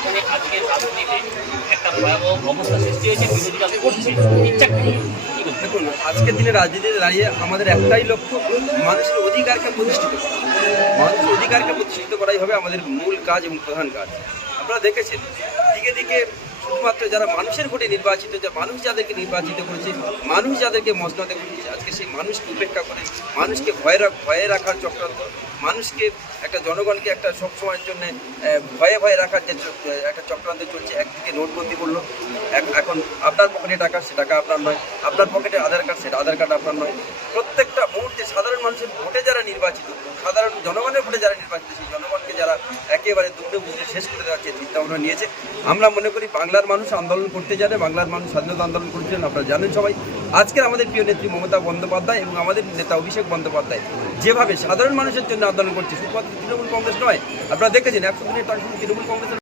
যেখানে আজকে রাজনীতিতে একটা ভয়াবহ অবস্থা সৃষ্টি হয়েছে, বিরোধীরা করছে ইচ্ছাকৃত। দেখুন, আজকের দিনে রাজনীতিতে দাঁড়িয়ে আমাদের একটাই লক্ষ্য, মানুষের অধিকারকে প্রতিষ্ঠিত করা। মানুষের অধিকারকে প্রতিষ্ঠিত করাই হবে আমাদের মূল কাজ এবং প্রধান কাজ। আপনারা দেখেছেন দিকে দিকে শুধুমাত্র যারা মানুষের ভোটে নির্বাচিত, যে মানুষ যাদেরকে নির্বাচিত করেছে, মানুষ যাদেরকে মসনদে বসিয়েছে, আজকে সেই মানুষকে উপেক্ষা করে মানুষকে ভয়ে রাখার চক্রান্ত, মানুষকে একটা জনগণকে একটা সবসময়ের জন্য ভয়ে ভয়ে রাখার যে একটা চক্রান্ত চলছে। একদিকে নোটবন্দি করলো, এখন আপনার পকেটে টাকা, সে টাকা আপনার নয়, আপনার পকেটে আধার কার্ড, সেটা আধার কার্ড আপনার নয়। প্রত্যেকটা মুহূর্তে সাধারণ মানুষের ভোটে যারা নির্বাচিত, সাধারণ জনগণের ভোটে যারা নির্বাচিত, সেই জনগণকে যারা একেবারে দুমড়ে মুচড়ে শেষ করে দেওয়ার যে চিন্তাভাবনা নিয়েছে, আমরা মনে করি বাংলার মানুষ আন্দোলন করতে জানে, বাংলার মানুষ স্বাধীনতা আন্দোলন করছিলেন, আপনারা জানেন সবাই। আজকের আমাদের প্রিয় নেত্রী মমতা বন্দ্যোপাধ্যায় এবং আমাদের নেতা অভিষেক বন্দ্যোপাধ্যায় যেভাবে সাধারণ মানুষের জন্য আন্দোলন করছে, শুধুমাত্র তৃণমূল কংগ্রেস নয়, আপনারা দেখেছেন 100 দিনের টার্গেট তৃণমূল কংগ্রেসের